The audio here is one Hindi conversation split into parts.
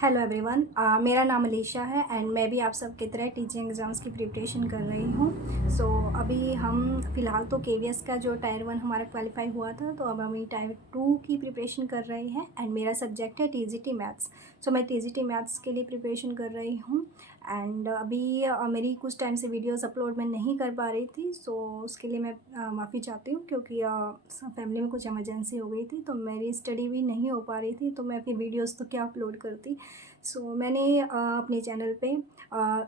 हेलो एवरीवन, मेरा नाम अलीशा है एंड मैं भी आप सब की तरह टीचिंग एग्ज़ाम्स की प्रिपरेशन कर रही हूँ। अभी हम फ़िलहाल तो केवीएस का जो टायर 1 हमारा क्वालिफाई हुआ था, तो अब हम टायर 2 की प्रिपरेशन कर रहे हैं एंड मेरा सब्जेक्ट है टीजीटी मैथ्स। मैं टीजीटी मैथ्स के लिए प्रिपरेशन कर रही हूँ एंड अभी मेरी कुछ टाइम से वीडियोस अपलोड मैं नहीं कर पा रही थी। उसके लिए मैं माफ़ी चाहती हूँ, क्योंकि फैमिली में कुछ इमरजेंसी हो गई थी, तो मेरी स्टडी भी नहीं हो पा रही थी, तो मैं फिर वीडियोस तो क्या अपलोड करती। मैंने अपने चैनल पे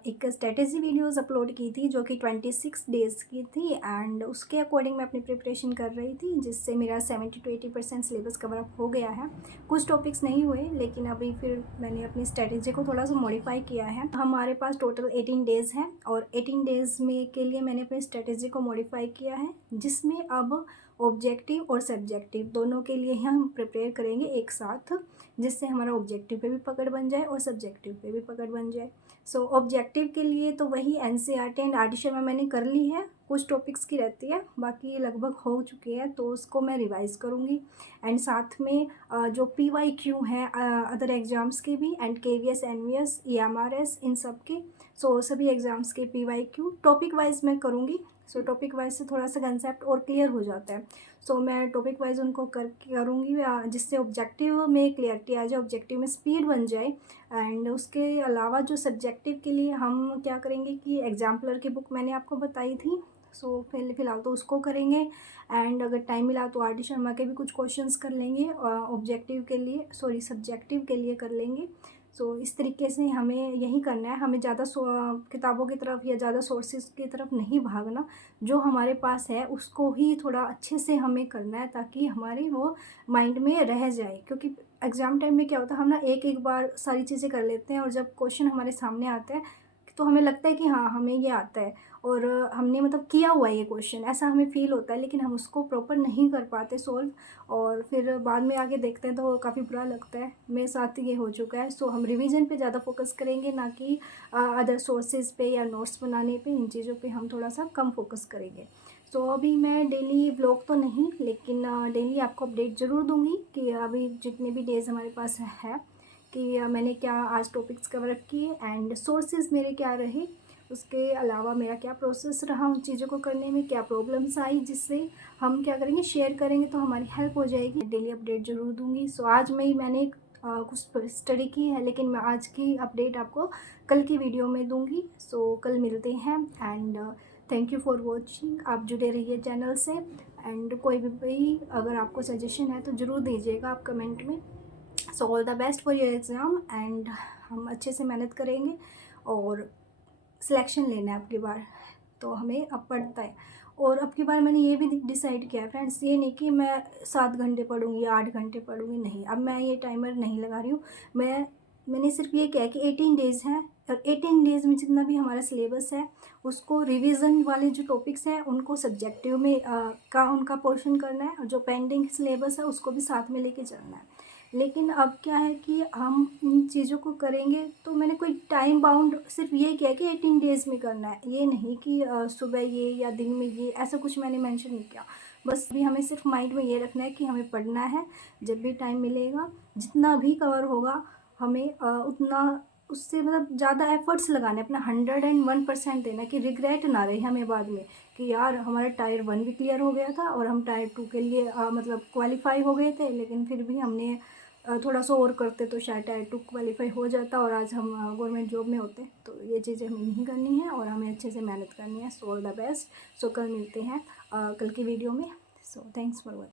एक स्ट्रेटेजी वीडियोस अपलोड की थी, जो कि 26 डेज़ की थी एंड उसके अकॉर्डिंग मैं अपनी प्रिपरेशन कर रही थी, जिससे मेरा 70 to 80% सिलेबस कवर अप हो गया है। कुछ टॉपिक्स नहीं हुए, लेकिन अभी फिर मैंने अपनी स्ट्रेटेजी को थोड़ा सा मॉडिफाई किया है। हमारे पास टोटल 18 डेज़ हैं और 18 डेज़ में के लिए मैंने अपनी स्ट्रेटेजी को मॉडिफाई किया है, जिसमें अब ऑब्जेक्टिव और सब्जेक्टिव दोनों के लिए ही हम प्रिपेयर करेंगे एक साथ, जिससे हमारा ऑब्जेक्टिव पे भी पकड़ बन जाए और सब्जेक्टिव पे भी पकड़ बन जाए। ऑब्जेक्टिव के लिए तो वही एनसीईआरटी एंड आर.टी. शर्मा मैंने कर ली है, कुछ टॉपिक्स की रहती है, बाकी लगभग हो चुकी है, तो उसको मैं रिवाइज़ करूँगी। एंड साथ में जो PYQ हैं अदर एग्ज़ाम्स के भी एंड KVS, NVS, EMRS इन सब के, सभी एग्ज़ाम्स के PYQ टॉपिक वाइज मैं करूँगी। टॉपिक वाइज से थोड़ा सा कंसेप्ट और क्लियर हो जाता है। मैं टॉपिक वाइज उनको करूँगी, जिससे ऑब्जेक्टिव में क्लियरिटी आ जाए, ऑब्जेक्टिव में स्पीड बन जाए। एंड उसके अलावा जो सब्जेक्टिव के लिए हम क्या करेंगे कि एग्जाम्पलर की बुक मैंने आपको बताई थी, फ़िलहाल तो उसको करेंगे एंड अगर टाइम मिला तो आर.डी. शर्मा के भी कुछ क्वेश्चंस कर लेंगे, ऑब्जेक्टिव के लिए सब्जेक्टिव के लिए कर लेंगे। इस तरीके से हमें यही करना है, हमें ज़्यादा किताबों की तरफ या ज़्यादा सोर्सेज की तरफ नहीं भागना। जो हमारे पास है उसको ही थोड़ा अच्छे से हमें करना है, ताकि हमारे वो माइंड में रह जाए। क्योंकि एग्ज़ाम टाइम में क्या होता है, हम ना एक बार सारी चीज़ें कर लेते हैं और जब क्वेश्चन हमारे सामने आता है तो हमें लगता है कि हाँ, हमें ये आता है और हमने मतलब किया हुआ है ये क्वेश्चन, ऐसा हमें फ़ील होता है, लेकिन हम उसको प्रॉपर नहीं कर पाते सॉल्व, और फिर बाद में आके देखते हैं तो काफ़ी बुरा लगता है। मेरे साथ ये हो चुका है। हम रिवीजन पे ज़्यादा फोकस करेंगे, ना कि अदर सोर्सेज पे या नोट्स बनाने पे। इन चीज़ों पे हम थोड़ा सा कम फोकस करेंगे। अभी मैं डेली व्लॉग तो नहीं, लेकिन डेली आपको अपडेट ज़रूर दूँगी कि अभी जितने भी डेज़ हमारे पास है कि मैंने क्या आज टॉपिक्स कवर अप किए एंड सोर्सेज मेरे क्या रहे, उसके अलावा मेरा क्या प्रोसेस रहा उन चीज़ों को करने में, क्या प्रॉब्लम्स आई, जिससे हम क्या करेंगे, शेयर करेंगे तो हमारी हेल्प हो जाएगी। डेली अपडेट ज़रूर दूँगी। आज मैंने कुछ स्टडी की है, लेकिन मैं आज की अपडेट आपको कल की वीडियो में दूँगी। कल मिलते हैं and thank you for watching. आप जुड़े रहिए चैनल से एंड कोई भी अगर आपको सजेशन है तो ज़रूर दीजिएगा आप कमेंट में। All the best for your exam and हम अच्छे से मेहनत करेंगे और सिलेक्शन लेना है अब की बार, तो हमें अब पढ़ता है। और अब की बार मैंने ये भी डिसाइड किया है फ्रेंड्स, ये नहीं कि मैं 7 घंटे पढ़ूँगी या 8 घंटे पढ़ूँगी, नहीं, अब मैं ये टाइमर नहीं लगा रही हूँ। मैंने सिर्फ ये किया है कि 18 डेज़ हैं और 18 डेज़ में जितना भी हमारा सिलेबस है उसको रिवीजन वाले जो टॉपिक्स हैं उनको सब्जेक्टिव में का उनका पोर्शन करना है, और जो पेंडिंग सिलेबस है उसको भी साथ में लेके चलना है। लेकिन अब क्या है कि हम इन चीज़ों को करेंगे, तो मैंने कोई टाइम बाउंड सिर्फ ये किया कि 18 डेज़ में करना है, ये नहीं कि सुबह ये या दिन में ये, ऐसा कुछ मैंने मेंशन नहीं किया। बस भी हमें सिर्फ माइंड में ये रखना है कि हमें पढ़ना है, जब भी टाइम मिलेगा जितना भी कवर होगा हमें उतना, उससे मतलब ज़्यादा एफर्ट्स लगाने, अपना 101% देना, कि रिग्रेट ना रहे हमें बाद में कि यार हमारा टायर 1 भी क्लियर हो गया था और हम टायर 2 के लिए मतलब क्वालिफाई हो गए थे, लेकिन फिर भी हमने थोड़ा सा और करते तो शायद टायर 2 क्वालिफाई हो जाता और आज हम गवर्नमेंट जॉब में होते। तो ये चीज़ें हमें नहीं करनी है और हमें अच्छे से मेहनत करनी है। All the best. कल मिलते हैं कल की वीडियो में। Thanks for watching.